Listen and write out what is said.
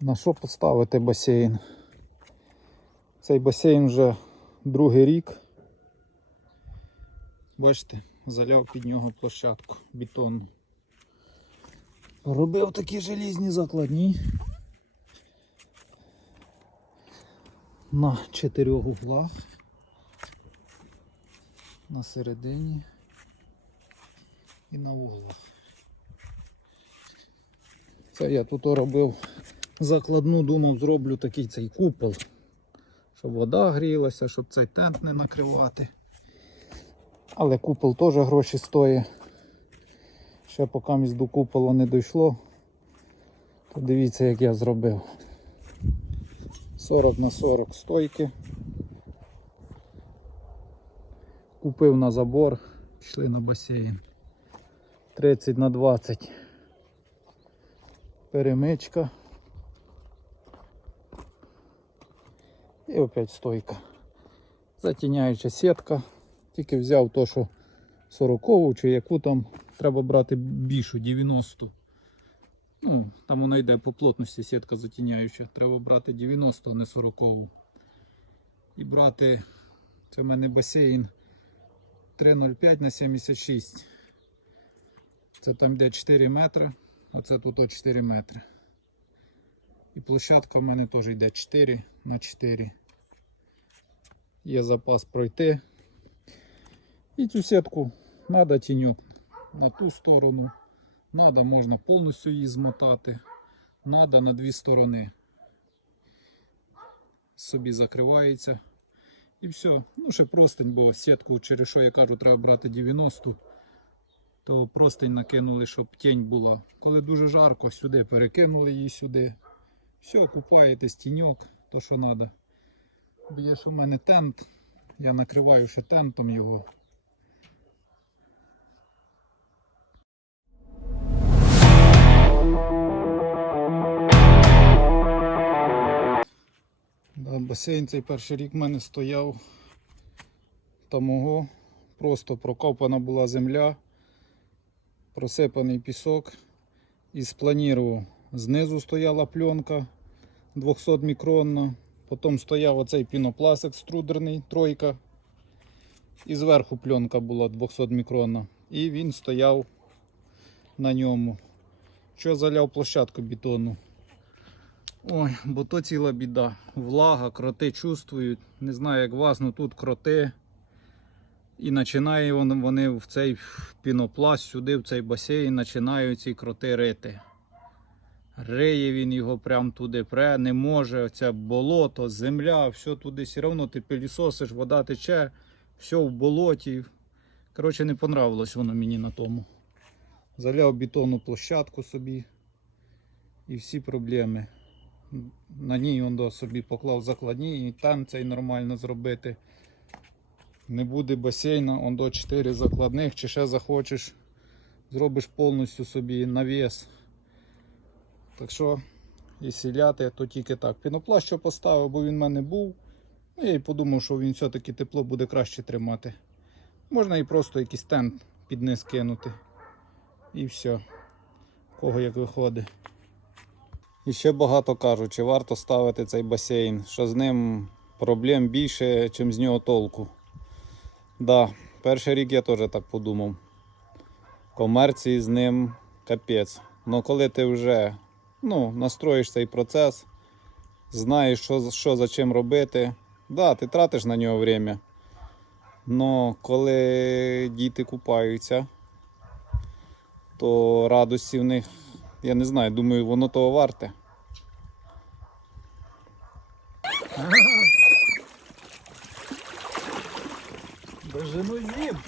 На що поставити басейн? Цей басейн вже другий рік. Бачите, заляв під нього площадку бетонну. Робив такі желізні закладні. На чотирьох углах. На середині і на углах. Це я тут робив закладну, думав, зроблю такий цей купол, щоб вода грілася, щоб цей тент не накривати. Але купол теж гроші стоїть. Ще поки місь до купола не дійшло, то дивіться, як я зробив. 40 на 40 стойки. Купив на забор, пішли на басейн. 30 на 20 перемичка. І опять стойка. Затіняюча сітка. Тільки взяв то, що 40 чи яку там треба брати більшу 90. Ну, там вона йде по плотності сітка затіняюча. Треба брати 90, а не 40. І брати, це в мене басейн 3,05 на 76. Це там йде 4 метри. Оце тут о 4 метри. І площадка в мене теж йде 4 на 4. Є запас пройти. І цю сітку треба тіньок на ту сторону. Надо, можна повністю її змотати. Надо на дві сторони. Собі закривається. І все. Ну, ще простень, бо сітку, через що я кажу, треба брати 90 то простень накинули, щоб тінь була. Коли дуже жарко, сюди перекинули її сюди. Все, купаєтесь тіньок, то що треба. Ж у мене тент. Я накриваю ще тентом його. Басейн цей перший рік в мене стояв. Там ого, просто прокопана була земля просипаний пісок і спланірував. Знизу стояла пленка 200 мікронна, потім стояв оцей пінопласт екструдерний, тройка. І зверху пленка була 200 мікронна. І він стояв на ньому. Що заляв площадку бетонну. Ой, бо то ціла біда. Влага, кроти чувствують. Не знаю, як вас, але тут кроти. І починає вони в цей пінопласт сюди, в цей басейн, починають ці кроти рити. Риє він його прям туди пре, не може. Оця болото, земля, все туди, все одно ти пилісосиш, вода тече, все в болоті. Коротше, не понравилось воно мені на тому. Заляв бетонну площадку собі. І всі проблеми. На ній он собі поклав закладні і там цей нормально зробити. Не буде басейна, он до 4 закладних, чи ще захочеш, зробиш повністю собі навіс. Так що, якщо ляти, то тільки так. Пінопласт що поставив, бо він в мене був. Ну, я й подумав, що він все-таки тепло буде краще тримати. Можна і просто якийсь тент під низ кинути. І все. Кого як виходить. І ще багато кажуть, чи варто ставити цей басейн, що з ним проблем більше, чим з нього толку. Да, перший рік я теж так подумав. Комерції з ним капець. Но коли ти вже ну, настроїш цей процес, знаєш, що, що за чим робити, да, ти тратиш на нього время. Но коли діти купаються, то радості в них, я не знаю, думаю, воно того варте. Даже ну зим.